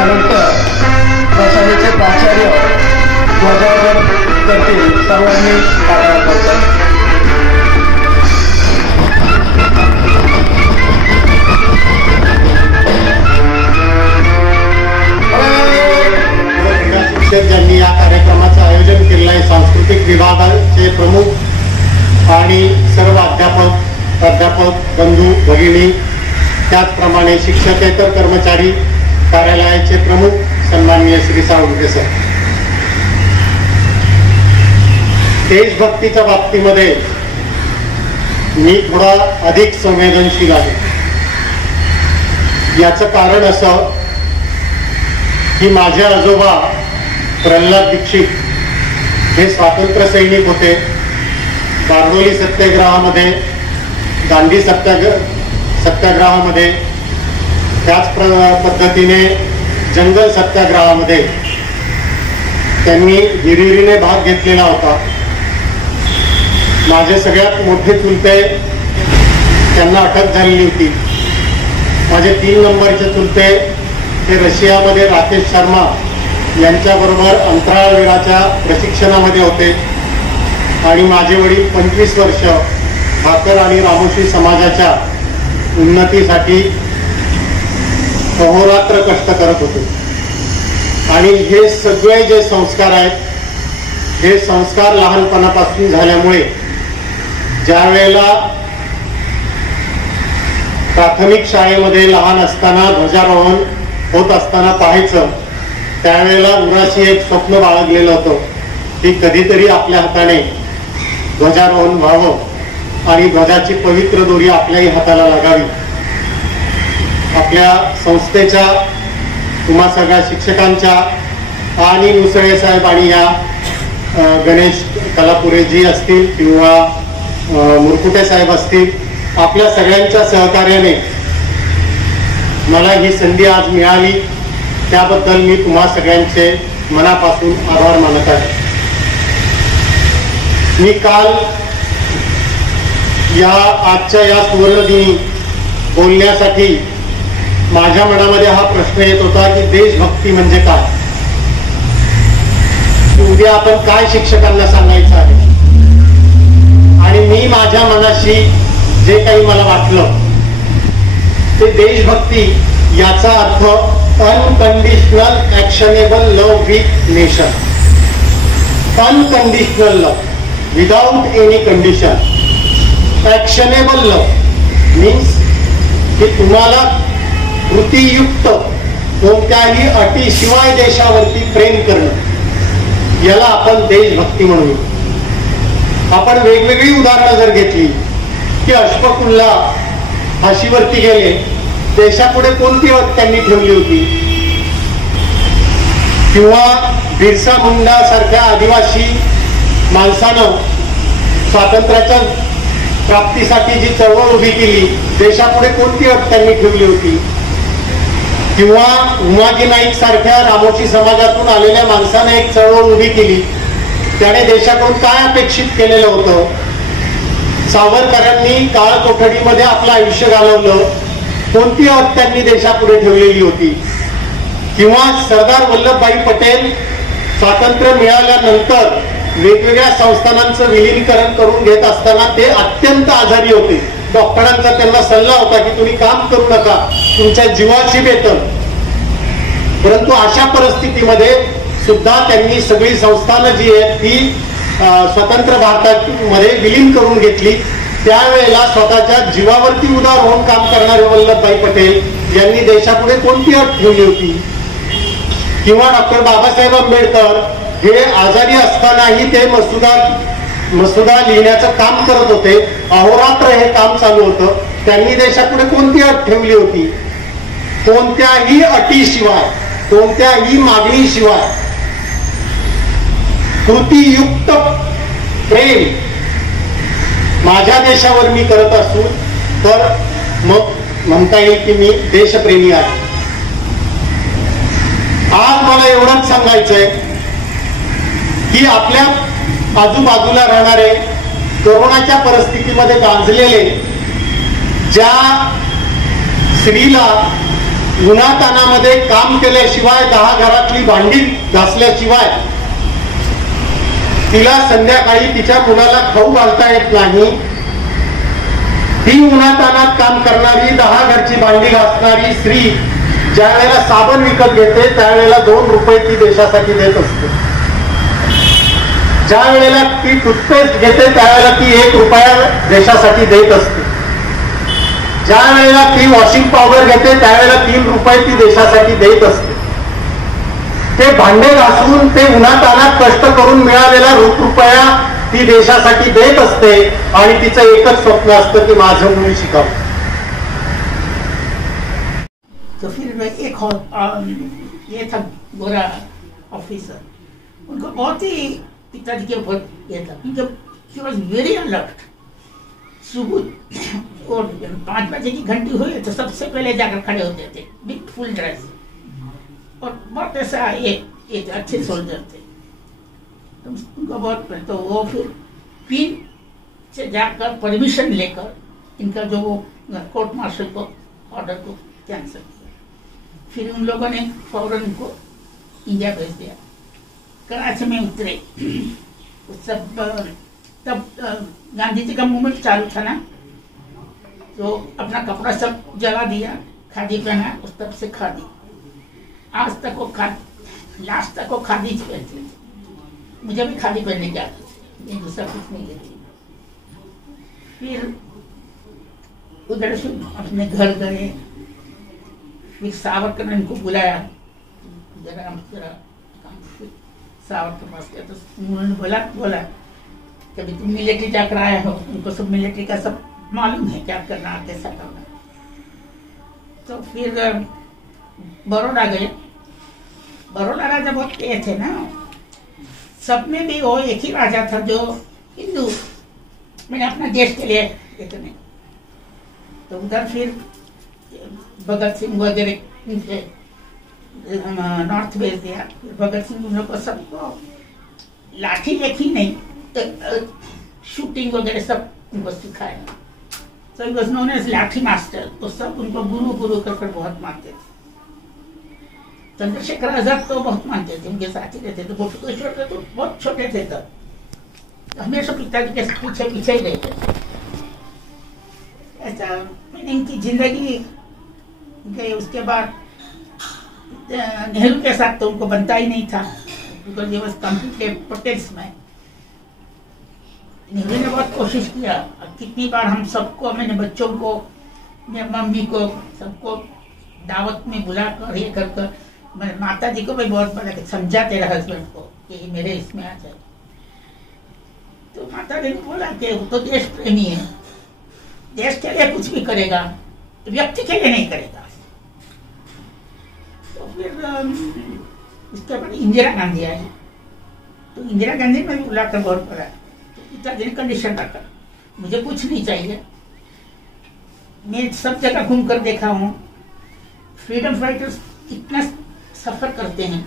यानंतर प्रशालेचे प्राचार्य ध्वजारोहण करतील. सर्वांनी टाळ्या वाजवतात. ज्यांनी या कार्यक्रमाचं आयोजन केलं आहे, सांस्कृतिक विभागाचे प्रमुख आणि सर्व अध्यापक प्राध्यापक बंधू भगिनी, त्याचप्रमाणे शिक्षकेतर कर्मचारी कार्यालयाचे प्रमुख सन्माननीय श्री साळुंखे सर. देशभक्तीच्या बाबतीमध्ये मी थोडा अधिक संवेदनशील आहे. याचं कारण असं की माझे आजोबा प्रल्हाद दीक्षित हे स्वातंत्र्य सैनिक होते. बारडोली सत्याग्रहामध्ये, दांडी सत्याग्रहामध्ये, त्याच पद्धतीने जंगल सत्याग्रहामध्ये त्यांनी हिरिरीने भाग घेतलेला होता. माझे सगळ्यात मोठे चुलते, त्यांना अटक झालेली होती. माझे 3 नंबरचे चुलते हे रशियामध्ये राकेश शर्मा यांच्याबरोबर अंतराळवीराच्या प्रशिक्षणामध्ये होते आणि माझे वडील 25 वर्ष ठाकर आणि रामोशी समाजाच्या उन्नतीसाठी अहोरात्र कष्ट करत होते. आणि हे सगळे जे संस्कार आहेत, हे संस्कार लहानपणापासून झाल्यामुळे ज्या वेळेला प्राथमिक शाळेमध्ये लहान असताना ध्वजारोहण होत असताना पाहायचं, त्यावेळेला उराशी एक स्वप्न बाळगलेलं होतं की कधीतरी आपल्या हाताने ध्वजारोहण व्हावं आणि ध्वजाची पवित्र दोरी आपल्याही हाताला लागावी. आपल्या संस्थेच्या, तुम्हा सगळ्या शिक्षकांच्या आणि मुसळे साहेब आणि या गणेश कलापुरेजी असतील किंवा मुरकुटे साहेब असतील, आपल्या सगळ्यांच्या सहकार्याने मला ही संधी आज मिळाली. त्याबद्दल मी तुम्हा सगळ्यांचे मनापासून आभार मानत आहे. मी काल आजच्या या सुवर्णदिनी बोलण्यासाठी माझ्या मनामध्ये हा प्रश्न येत होता की देशभक्ती म्हणजे काय, उद्या आपण काय शिक्षकांना सांगायचं आहे. आणि मी माझ्या मनाशी जे काही मला वाटलं ते देशभक्ती याचा अर्थ unconditional actionable love with nation. Unconditional love without any condition. Actionable love means की तुम्हाला कृतीयुक्त कोणत्याही अटीशिवाय देशावरती प्रेम करणं, याला आपण देशभक्ती म्हणू. आपण वेगवेगळी उदाहरणं जर घेतली की अशफाकुल्लाह फाशीवरती गेले, देशापुढे कोणती अट त्यांनी ठेवली होती, किंवा बिरसा मुंडा सारख्या आदिवासी माणसानं स्वातंत्र्याच्या प्राप्तीसाठी जी चळवळ उभी केली, देशापुढे कोणती अट त्यांनी ठेवली होती, किंवा उमाजी नाईक सारख्या रामोशी समाजातून आलेल्या माणसाने एक चळवळ उभी केली, त्याने देशाकडून काय अपेक्षित केलेलं होतं. सावरकरांनी काळ कोठडीमध्ये आपलं आयुष्य घालवलं, कोणती अट त्यांनी देशापुढे ठेवलेली होती. किंवा सरदार वल्लभभाई पटेल स्वातंत्र्य मिळाल्यानंतर वेगवेगळ्या संस्थानांचं विलीनीकरण करून घेत असताना ते अत्यंत आजारी होते. डॉक्टरांचा त्यांना सल्ला होता की तुम्ही काम करू नका, तुमच्या जीवाची बेतन. परंतु अशा परिस्थितीमध्ये सुद्धा त्यांनी सगळी संस्थानं जी आहेत ती स्वतंत्र भारतामध्ये विलीन करून घेतली. त्यावेळेला स्वतःच्या जीवावरती उदार होऊन काम करणारे वल्लभभाई पटेल यांनी देशापुढे कोणती अट ठेवली होती. किंवा डॉक्टर बाबासाहेब आंबेडकर हे आजारी असतानाही ते मसुदा लिहिण्याचं काम करत होते. अहोरात्र हे काम चालू होतं. त्यांनी देशापुढे कोणती अट ठेवली होती. कोणत्याही अटीशिवाय, कोणत्याही मागणीशिवाय कृतीयुक्त प्रेम माझ्या देशावर मी करत असू तर मग म्हणता येईल की मी देशप्रेमी आहे. आज मला एवढंच सांगायचंय की आपल्या आजूबाजूला राहणारे कोरोनाच्या परिस्थितीमध्ये गांजलेले ज्या स्त्रीला उन्हातानामध्ये काम केल्याशिवाय 10 घरातली भांडी घासल्याशिवाय तिला संध्याकाळी तिच्या मुलाला खाऊ घालता येत नाही, ती उन्हातानात काम करणारी 10 घरची भांडी घासणारी स्त्री ज्या वेळेला साबण विकत घेते त्यावेळेला 2 रुपये ती देशासाठी देत असते. ज्या वेळेला ती टूथपेस्ट घेते त्यावेळेला ती 1 रुपया देशासाठी देत असते. ज्या वेळेला ती वॉशिंग पावडर घेते त्यावेळेला 3 रुपये ती देशासाठी देत असते. ते भांडे घासून ते उन्हातानात कष्ट करून मिळालेला रुपया ती देशासाठी देत असते आणि तिचं एकच स्वप्न असतं की माझं मुलं शिकावं. तो फिर एक ये था गोरा ऑफिसर, उनको बहुत ही पिताजी के ऊपर ये था क्योंकि ही वॉज वेरी अलर्ट. सुबह और 5 बजे की घंटी हुई तो सबसे पहले जाकर खड़े होते थे, बिग फुल ड्रेस, और बहुत ऐसा एक अच्छे सोल्जर थे. तो उनको बहुत, तो वो फिर पिन से जाकर परमिशन लेकर इनका जो वो कोर्ट मार्शल को ऑर्डर को कैंसिल किया. फिर उन लोगों ने फौरन उनको इंडिया भेज दिया. कराची में उतरे सब, तब गांधी जी का मूवमेंट चालू था ना, तो अपना कपड़ा सब जला दिया, खादी पहना, उस तब से खादी आज तक वो लास्ट तक वो खादी पहनते थे. मुझे भी खादी पहनने की आदत थी, दूसरा कुछ नहीं लेती. फिर उधर से अपने घर गए. फिर सावरकर ने इनको बुलाया, जरा सावरकर पास गया तो उन्होंने बोला कभी तुम मिलिट्री जाकर आया हो, उनको सब मिलिट्री का सब मालूम है, क्या करना कैसा करना. तो फिर बड़ौदा गए. बड़ौदा राजा बहुत तेज थे ना, सब में भी वो एक ही राजा था जो हिंदू, मैंने अपना देश के लिए इतने. तो उधर फिर भगत सिंह वगैरह नॉर्थ भेज दिया. भगत सिंह उन लोग को सबको लाठी एक ही नहीं तो शूटिंग वगैरह सब उनको सिखाया. So he was known as लाठी मास्टर. तो सब उनको गुरु गुरु कर बहुत मानते थे. चंद्रशेखर आजाद तो बहुत मानते थे, उनके साथ ही रहते थे. बटुकेश्वर तो बहुत छोटे थे तब, हमेशा पिताजी के पीछे पीछे ही रहते थे. ऐसा मैंने इनकी जिंदगी गई. उसके बाद नेहरू के साथ तो उनको बनता ही नहीं था, बिकॉज ये बस कंप्लीटली प्रोटेस्ट में. नेहरू ने बहुत कोशिश किया. कितनी बार हम सबको, मैंने बच्चों को, मेरी मम्मी को, सबको दावत में बुलाकर ये कर, मैं माता जी को भी बहुत बड़ा समझा तेरा हस्बैंड को कि मेरे इसमें आ जाए. तो माता जी ने बोला कि वो तो देश प्रेमी है, देश के लिए कुछ भी करेगा, व्यक्ति के लिए नहीं करेगा. तो फिर उसके बाद इंदिरा गांधी आई. तो इंदिरा गांधी में भी बुलाकर गौर करा. तो पिताजी ने कंडीशन रखा, मुझे कुछ नहीं चाहिए, मैं सब जगह घूम कर देखा हूँ, फ्रीडम फाइटर्स इतना सफर करते हैं,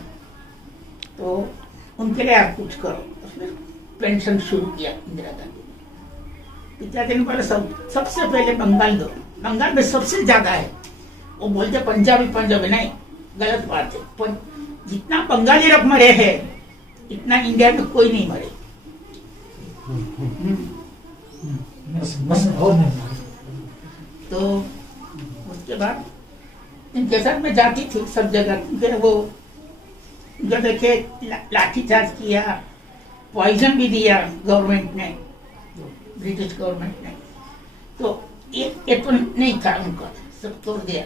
तो उनके लिए आप कुछ करो. तो फिर पेंशन शुरू किया इंदिरा गांधी ने. पिताजी ने बोला सबसे पहले बंगाल दो, बंगाल में सबसे ज्यादा है. वो बोलते पंजाबी नहीं, गलत बात है. जितना बंगाली लोग मरे हैं इतना इंडिया में कोई नहीं मरे. तो उसके बाद इनके साथ में जाती थी सब जगह. फिर वो जो देखे लाठीचार्ज किया, पॉइजन भी दिया गवर्नमेंट ने, ब्रिटिश गवर्नमेंट ने. तो एक तो नहीं था उनका, सब तोड़ दिया.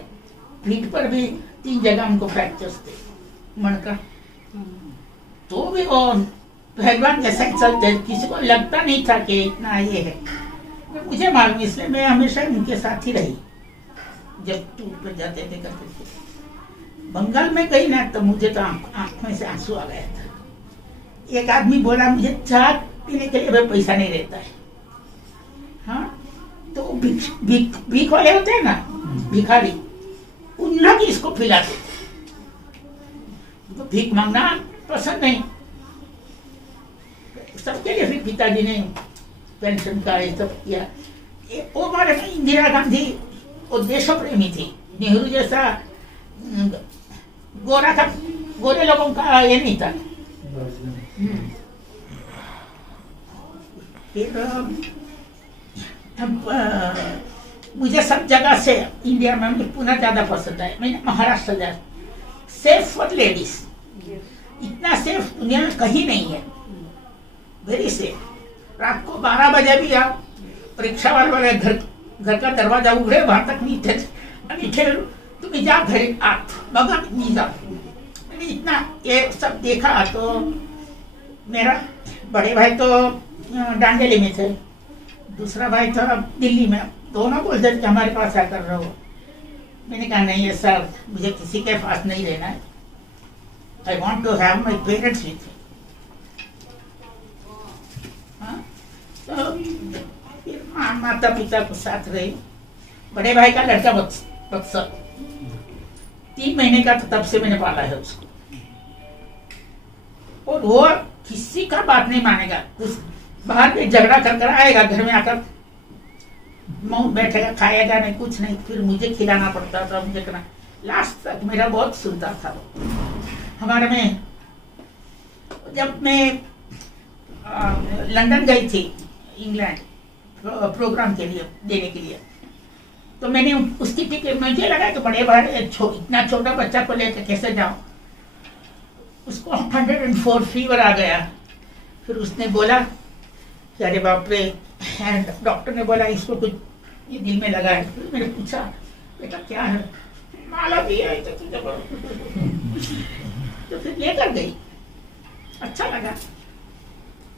पीठ पर भी 3 जगह उनको फ्रैक्चर्स थे मणका. तो भी वो भगवान जैसा चलते, किसी को लगता नहीं था कि इतना ये है. मुझे मालूम, इसलिए मैं हमेशा उनके साथ ही रही. जब टूर पर जाते थे करते थे. बंगाल में गई ना तो मुझे तो आंखों से आंसू आ गया था. एक आदमी बोला मुझे चाय पीने के लिए पैसा नहीं रहता है. हाँ, तो भीख वाले होते हैं ना, भिखारी, उन लोग इसको पिलाते थे. तो भीख मांगना पसंद नहीं. सबके लिए फिर पिताजी ने पेंशन का ये सब किया. वो हमारे इंदिरा गांधी वो देश प्रेमी थी. नेहरू जैसा गोरा था, गोरे लोगों का ये नहीं था। फिर मुझे सब जगह से इंडिया में मुझे पुणे ज्यादा पसंद है। मैंने महाराष्ट्र जा, सेफ फॉर लेडीज, इतना सेफ दुनिया में कहीं नहीं है, वेरी सेफ। रात को 12 बजे भी आओ, रिक्शा वाले घर का दरवाजा उघडे, वहां तक नहीं थे आणि फिर तुम्ही जा घरी आत, बघा नहीं जा। मैंने इतना ये सब देखा। तो मेरा बड़े भाई तो डांडेली में थे, दूसरा भाई था दिल्ली में। दोनों बोलते थे हमारे पास आकर रहो। मैंने कहा नहीं है सर, मुझे किसी के पास नहीं रहना है, I want to have my parents with me. तो फिर माता पिता के साथ रहे। बड़े भाई का लड़का बक्सर 3 महीने का था, तब से मैंने पाला है उसको। और वो किसी का बात नहीं मानेगा, बाहर में झगड़ा कर आएगा, घर में आकर मुंह बैठेगा, खाएगा नहीं, कुछ नहीं। फिर मुझे खिलाना पड़ता था, मुझे करना। लास्ट तक मेरा बहुत सुनता था वो। हमारे में जब मैं लंदन गई थी इंग्लैंड प्रोग्राम के लिए देने के लिए, तो मैंने उसकी टिकट, मुझे लगा कि बड़े भाई इतना छोटा बच्चा को लेकर कैसे जाऊं। उसको 104 फीवर आ गया। फिर उसने बोला कि अरे बाप रे, डॉक्टर ने बोला इसको कुछ ये दिल में लगा है। फिर मैंने पूछा बेटा क्या है, माला भी है तो तुझे तो फिर लेकर गई, अच्छा लगा।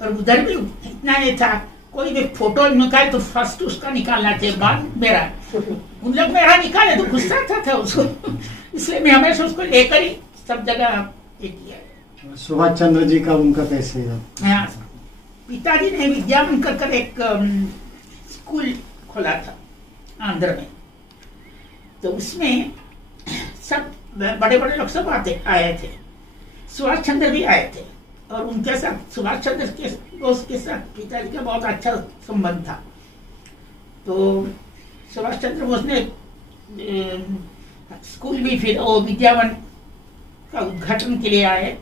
और उधर भी इतना ये था, कोई भी फोटो निकाले तो फर्स्ट उसका निकालना चाहिए, बाद मेरा। उन लोग मेरा निकाले तो गुस्सा आता था उसको, इसलिए मैं हमेशा उसको लेकर ही सब जगह ये किया। सुभाष चंद्र जी का उनका कैसे है? हाँ, पिताजी ने विद्यावन कर एक स्कूल खोला था आंध्र में। तो उसमें सब बड़े बड़े लोग सब आए थे। सुभाष चंद्र भी आए थे, और उनके साथ सुभाष चंद्र के दोस्त के साथ पिताजी का बहुत अच्छा संबंध था। तो सुभाष चंद्र बोस ने स्कूल भी, फिर वो विद्यावन का उद्घाटन के लिए आए।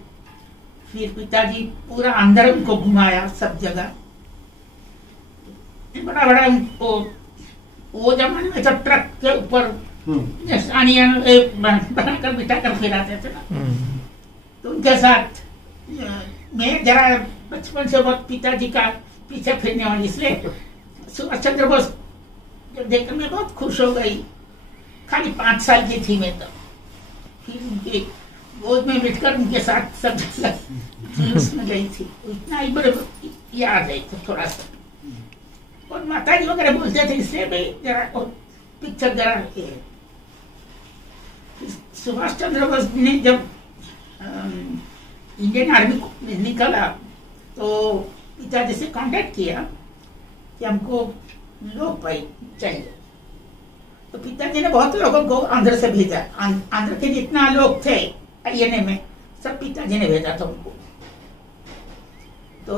फिर पिताजी पूरा आंध्र उनको घुमाया सब जगह। बड़ा बड़ा वो जमाने में तो ट्रक के ऊपर बनाकर बिठाकर फिराते थे ना। तो उनके साथ मैं जरा बचपन से बहुत पिताजी का पीछे फिरने वाली, इसलिए सुभाष चंद्र बोस देखकर मैं बहुत खुश हो गई। खाली 5 साल की थी मैं तब। फिर उनके गोद में बैठकर उनके साथ सब जुलूस में गई थी। इतना ही बड़े याद है तो थोड़ा सा। और माता जी वगैरह बोलते थे, इसलिए भी जरा पिक्चर जरा सुभाष चंद्र बोस ने जब इंडियन आर्मी को निकला तो पिताजी से कांटेक्ट किया कि हमको लोग भाई चाहिए। तो पिताजी ने बहुत लोगों को आंध्र से भेजा। आंध्र के जितना लोग थे आईएनए में, सब पिताजी ने भेजा था उनको। तो